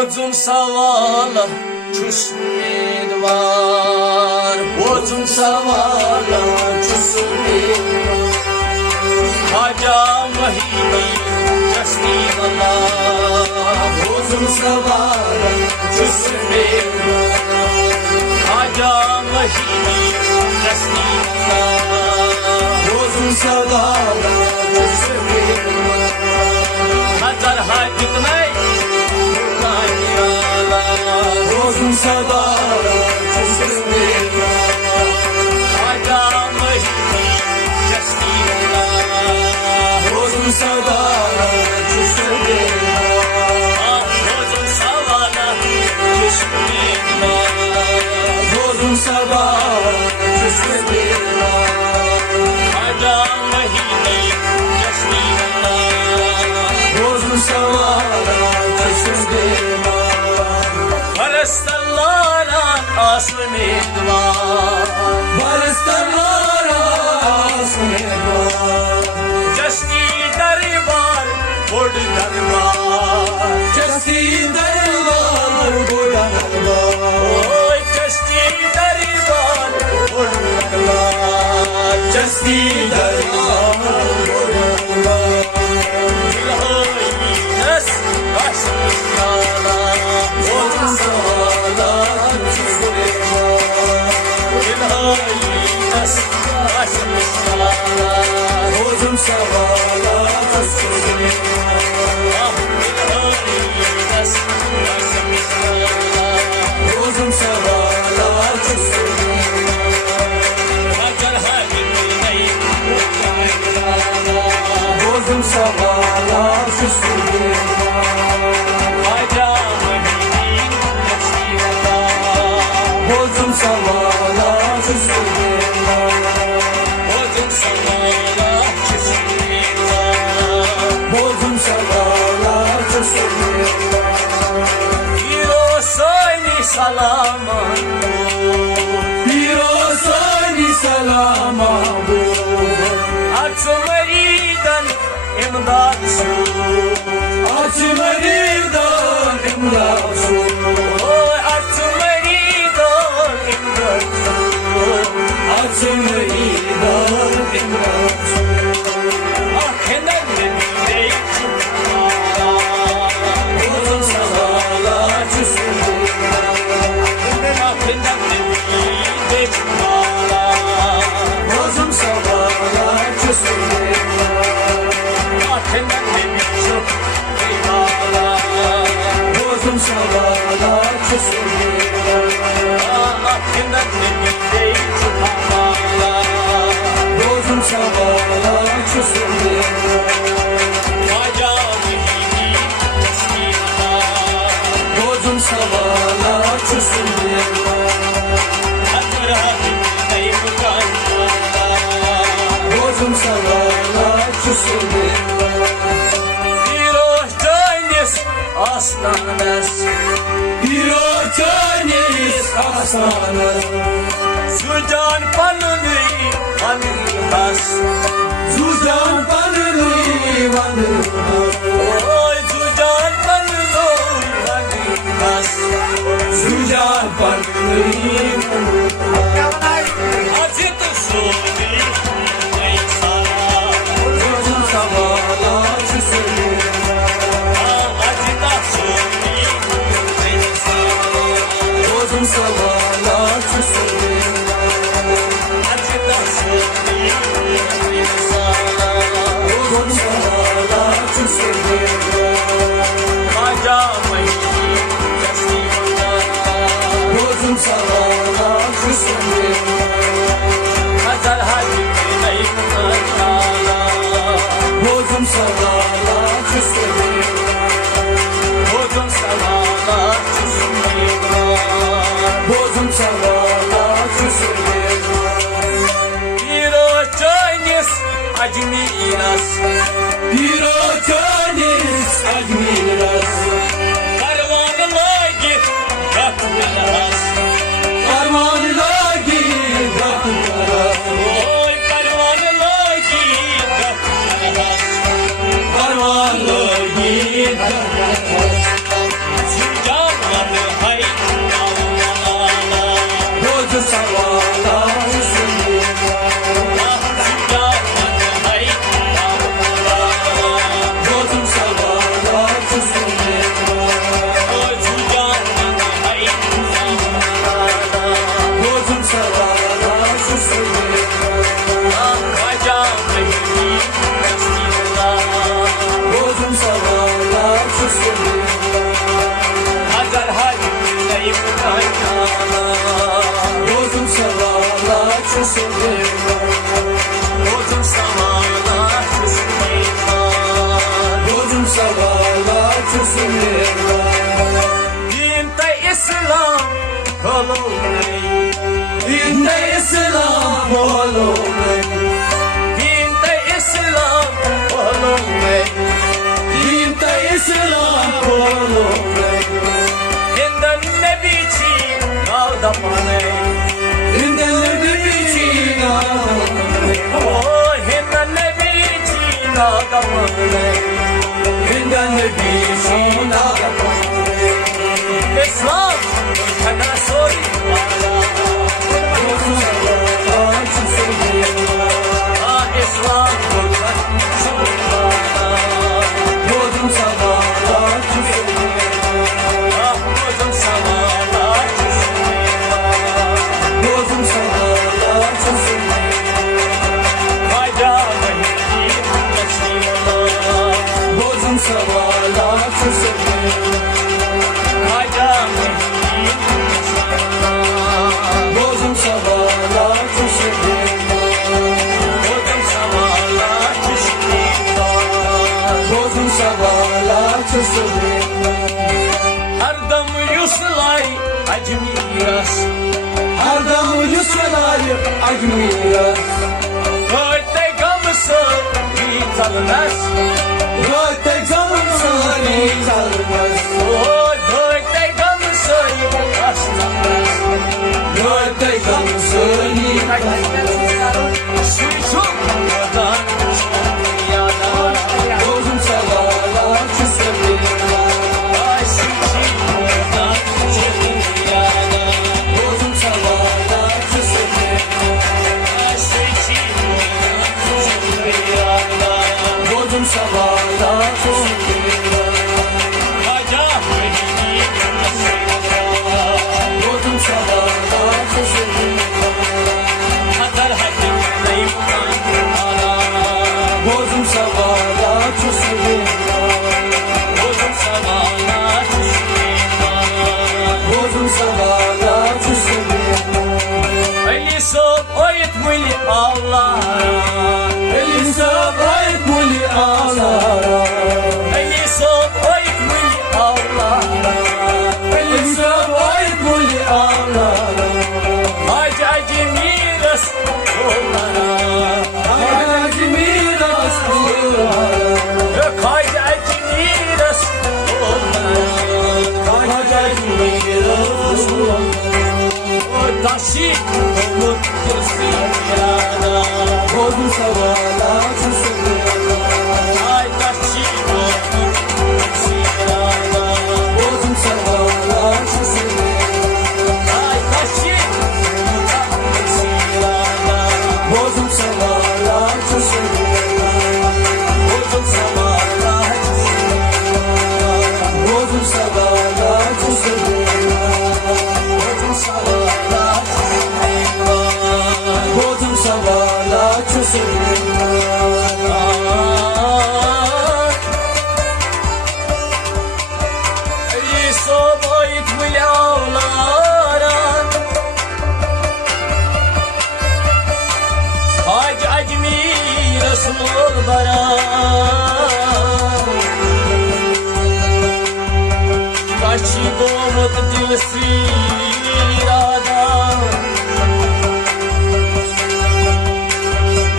Bozum savala çüs umidvar. Bozum savala çüs umidvar. Haja mahini jasni vala. Bozum savala çüs umidvar. Haja mahini jasni vala. Bozum savala çüs umidvar. Hazar hacit nay. Bozum savala çüs umidvar. Haja mahini jasni vala. Bozum savala çüs umidvar. Bozum savala çüs umidvar. Bozum savala çüs umidvar. Haja mahini jasni vala. Bozum savala çüs umidvar. Barastarlara as umidvar. Barastarlara as umidvar. Jasni darbar bod darbar. Jasni darbar bod darbar. Oy jasni darbar bod darbar. Jasni darbar bod darbar. Nas asmala. Bozum savala çüs umidvar. Nas asmala. Bozum savala çüs umidvar. Nas asmala. Bozum savala çüs umidvar. Hajar hacit nay. Bozum savala çüs umidvar. Haja mahini jasni vala. Bozum savala çüs umidvar. Bozum savala çüs umidvar. Bozum savala çüs umidvar. Piro soyni salama. Piro soyni salama bu. Açmaridan imdad su. Açmaridan imdad su. Oy açmaridan imdad su. Açmaridan imdad su. Akhenan nebine çukala. Bozum savala çüs umidvar. Akhenan nebine çukala. Bozum savala çüs umidvar. Akhenan nebine çukala. Bozum savala çüs umidvar. Akhenan nebine çukala. Bozum savala çüs umidvar. Haja mahini jasni vala. Bozum savala çüs umidvar. Hazar hacit nay mukalla. Bozum savala çüs umidvar. Piroz çaynis astanas. Piroz çaynis astanas. Sujan panni vandas. Sujan panni vandas. Oy sujan panni vandas. Sujan panni vandas. Hacit soni nay sala. Bozum savala çüs umidvar. Hacit soni nay sala. Bozum savala çüs umidvar. Hacit soni nay sala. Bozum savala çüs umidvar. Haja mahini jasni vala. Bozum savala çüs umidvar. Hazar hacit nay mukalla. Bozum savala çüs umidvar. Bozum savala çüs umidvar. Bozum savala çüs umidvar. Piro çaynis ajmiras. Piro çaynis ajmiras. Karvan lagi rakmiras. Karvan lagi rakmiras. Oy karvan lagi rakmiras. Karvan lagi rakmiras. बोलो नहीं Din İslam boğulu Dinde İslam बोलो नहीं Din İslam boğulu Hinden ne biçim aldamane Din biçin Oh hinden ne biçim aldamane Dinden biçin İslam kana soy Ah İslam Bodrum sabahlar Ah bozum savalar Bodrum sabahlar Kayda mehdim Resulullah Bodrum sabahlar Kayda mehdim Resulullah Bodrum sabahlar Bozum savalar Bodrum sabahlar Her dam yuslay acmiras Her damı yusraları acmıyor Öte gamsı italmaz Gökte zamanı çalmaz Öte gamsı italmaz Gökte kamsını Suçum yadan yadan Bozum sabahlar çözdüm Ay suçum yadan yadan Bozum sabahlar çözdüm Ay suçum yadan Bozum sabahlar çözdüm Haca benim Resulullah Bozum sabahlar çözdüm Hatar hakim neyman ala Bozum sabahlar çözdüm Bozum sabahlar Bozum sabahlar çözdüm Ali sob oyet muli Allah Elin sabahit muli ağlara Ali sob oyet muli Allah Elin sabahit muli ağlara Hacı acemiras onlara Hacı miras kıllara Yok hacı acemiras onlara Hacı miras kıllara O taşı olur kısırlara Bozum sabahlar çözdüm Ay taşı olur kısırlara Bozum sabahlar çözdüm Ay taşı olur kısırlara Bozum sabahlar çözdüm Bozum sabahlar Bozum sabahlar çözdüm Bozum sabahlar Bozum sabahlar çözdüm Ali sobayt mülявlara Hac acmi Resul bara Kaçı bomut dil sirada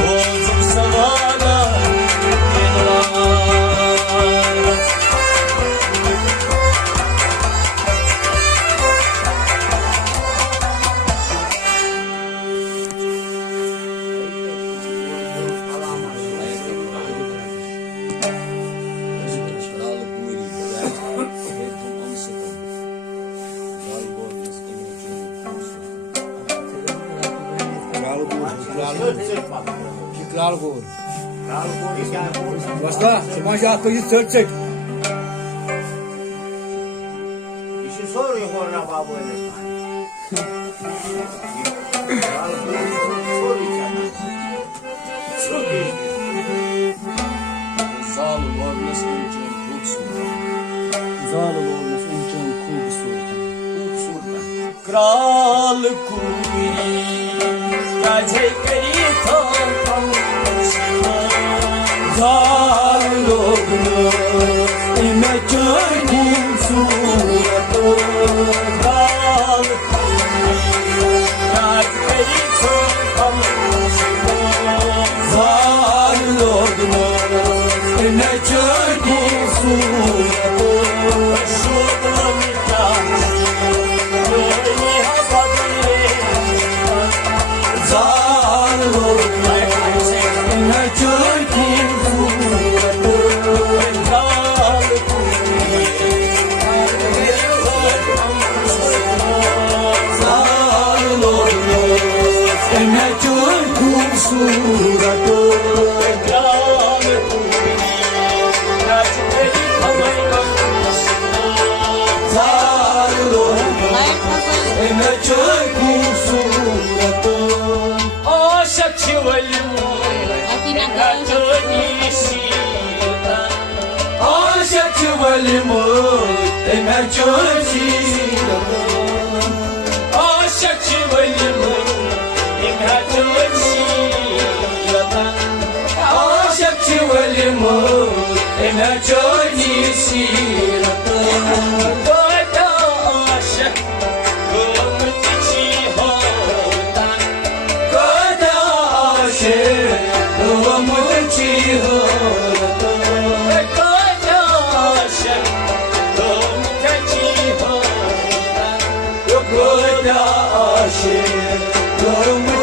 Bozum savala Kralgård. Başla. Sen já kıyı sörçek. İşi soruyor orada babu öyle. Zal olması için kursun Zalim olması için kurgusu. Kral kuri Gece kari tam Zar logno İmeçön kum suratı Kral valimut emerçöçi Aşıkçı valimu İmhatölçi aşıkçı valimut emerçöçi Koda aşık Kımıtıcı hodan Koda aşık kıvamıçı Koda aşık Kımıtıcı hodan Koda aşık kıvamıçı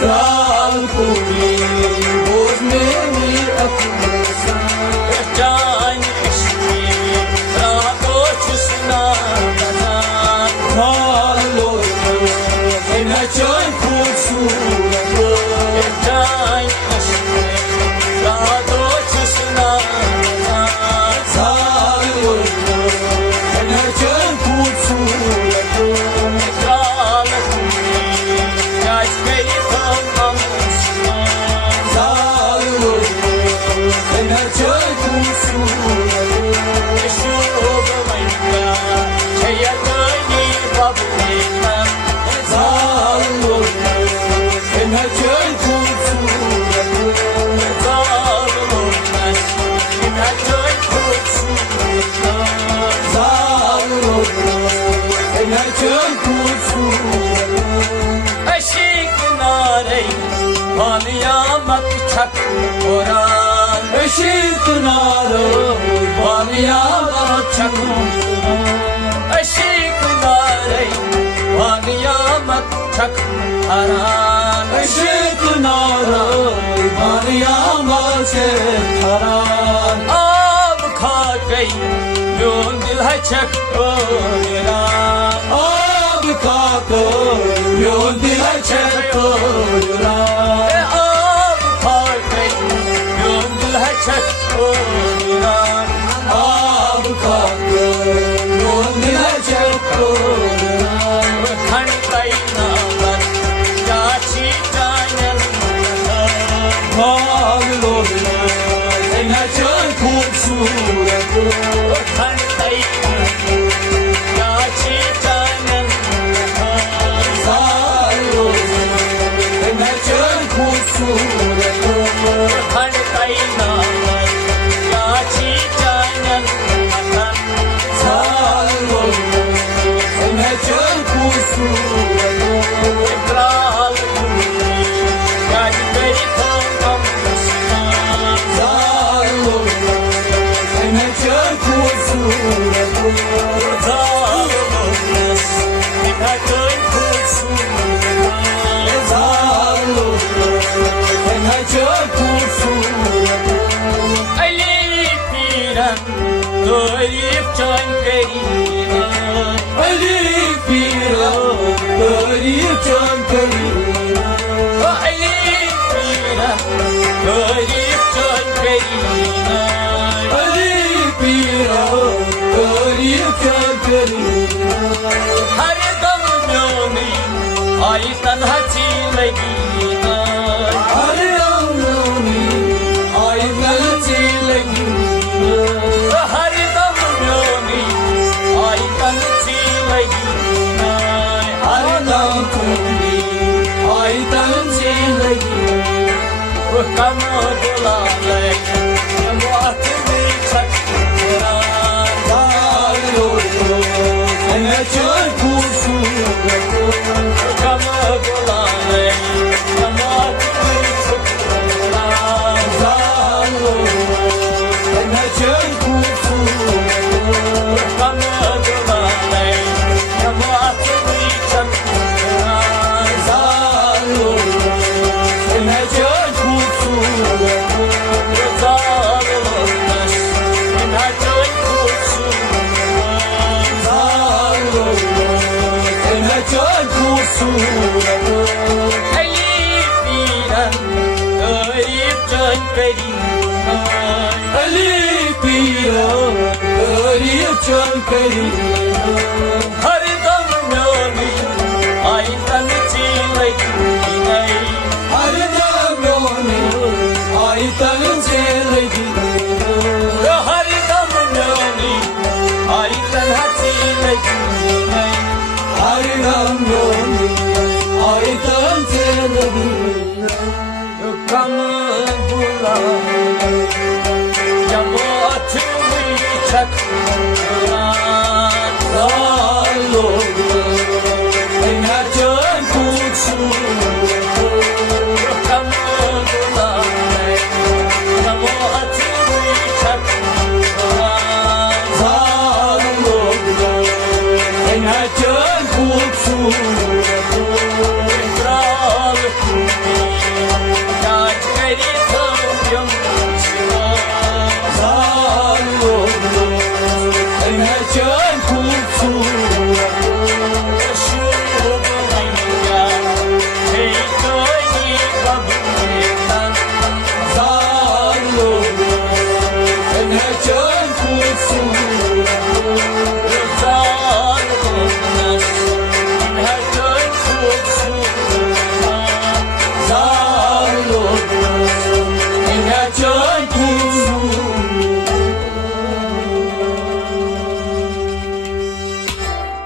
Kral Kuli Enacın kurşununa Zalil olmuş Enacın kurşununa Eşik narey Paniyamat çak oran Eşit narı Vanyamat çakın Eşik narey Paniyamat çak aran Eşit narı Vanyamat çekharan Ab kakay Yun dil haçak oran Abi kakı Yol dile çekharan Ab kakay Yun dil haçak oran Abi kakı Yol dile çekharan Khandai namat Yachi janyan Zalil olmuş Enacın kurşununa Khandai Yachi janyan Zalil olmuş Enacın kurşununa Khandai namat Yachi janyan Zalil olmuş Enacın kurşununa Kral Yachi beri thongam Zalil olmuş Enacın kurşununa Zalımız Enacın kurşununa Zalil olmuş Enacın kurşununa Ali piran Dorif can karina Ali piran Garip can karina Ali piran Dorif can karina Ali piran Garip can karina Har dam nyoni Ay tanha chi lagi Har ramni Ay galchi lagi Har dam nyoni Ay tanha chi lagi Har dam tuni Ay tanchi lagi Kam bulale Muat mi chak Zalil olmuş Enacın kurşununa Kam bulale Muat mi chak Zalil olmuş Enacın kurşununa Kam bulale Muat mi chak Zalil olmuş Enacın kurşununa Zalımız Enacın kurşununa Zalil olmuş Enacın kurşununa Ali piran Garip can karina Ali piran Garip can karina Har dam nyoni Ay tanha chi lagi Har dam yoni Ay tanchi lagi Har dam nyoni Ay tanha chi lagi Har dam yoni Ay tanchi lagi Kam bulale Muat mi chak